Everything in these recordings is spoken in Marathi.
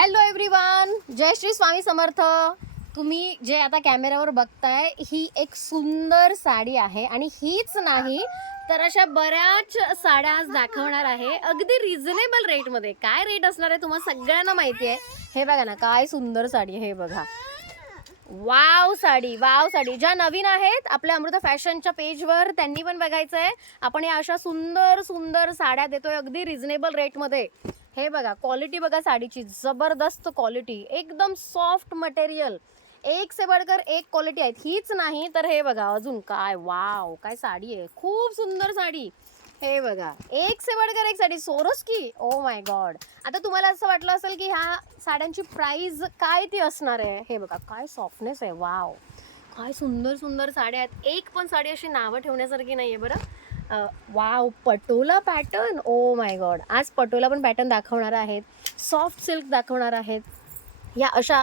हॅलो एव्हरीवन, जय श्री स्वामी समर्थ. तुम्ही जे आता कॅमेऱ्यावर बघताय ही एक सुंदर साडी आहे आणि हीच नाही तर अशा बऱ्याच साड्या आज दाखवणार आहे अगदी रिझनेबल रेटमध्ये. काय रेट असणार आहे तुम्हाला सगळ्यांना माहिती आहे. हे बघा ना, काय सुंदर साडी आहे. हे बघा, वाव साडी, वाव साडी. ज्या नवीन आहेत आपल्या अमृता फॅशनच्या पेजवर त्यांनी पण बघायचं आहे. आपण या अशा सुंदर सुंदर साड्या देतोय अगदी रिझनेबल रेटमध्ये. हे बघा, क्वालिटी बघा साडीची, जबरदस्त क्वालिटी, एकदम सॉफ्ट मटेरियल, एक से बढ़कर एक क्वालिटी आहे. हीच नाही तर हे बघा अजून काय, वाव काय साडी आहे, खूप सुंदर साडी. हे बघा, एक से बढ़कर एक sari, Swarovski. Oh my God. आता तुम्हाला असं वाटलं असेल की ह्या साड्यांची प्राइस काय ती असणार आहे. हे बघा काय सॉफ्टनेस आहे, वाव काय सुंदर सुंदर साड्या आहेत. एक पण साडी अशी नावं ठेवण्यासारखी नाहीये बरं. Wow, Patola pattern. Oh my God, आज पटोला पण पॅटर्न दाखवणार आहेत, सॉफ्ट सिल्क दाखवणार आहेत. या अशा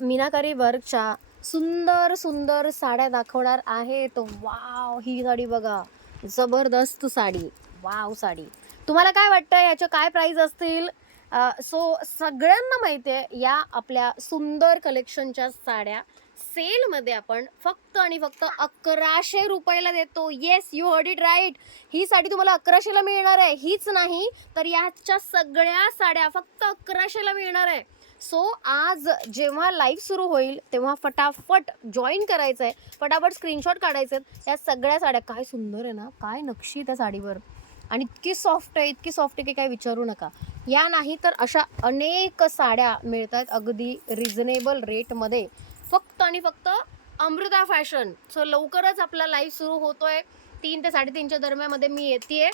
मीनाकारी वर्कच्या सुंदर सुंदर साड्या दाखवणार आहे. तो वाव, ही साडी बघा, जबरदस्त साडी, वाव साडी. तुम्हाला काय वाटतं याच्या काय प्राइस असतील? सो सगळ्यांना माहिती आहे या आपल्या सुंदर कलेक्शनच्या साड्या सेलमध्ये आपण फक्त आणि फक्त 1100 रुपयाला देतो. Yes, you heard it right. ही साडी तुम्हाला 1100ला मिळणार आहे. हीच नाही तर याच्या सगळ्या साड्या फक्त 1100ला मिळणार आहे. सो आज जेव्हा लाईव्ह सुरू होईल तेव्हा फटाफट जॉईन करायचं आहे, फटाफट स्क्रीनशॉट काढायचे आहेत. या सगळ्या साड्या काय सुंदर आहे ना, काय नक्षी त्या साडीवर, आणि इतकी सॉफ्ट आहे, इतकी सॉफ्ट आहे की काय विचारू नका. या नाही तर अशा अनेक साड्या मिळतात अगदी रिझनेबल रेटमध्ये फक्त आणि फक्त अमृता फॅशन. सो लवकरच आपला लाईव्ह सुरू होतोय. 3 ते 3:30च्या दरम्यानमध्ये मी येते.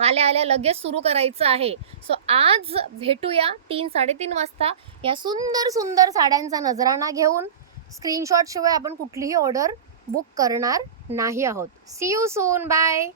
आल्या आल्या लगेच सुरू करायचं आहे. सो आज भेटूया 3-3:30 वाजता या सुंदर सुंदर साड्यांचा नजराणा घेऊन. स्क्रीनशॉट शिवाय आपण कुठलीही ऑर्डर बुक करणार नाही आहोत. See you soon, bye.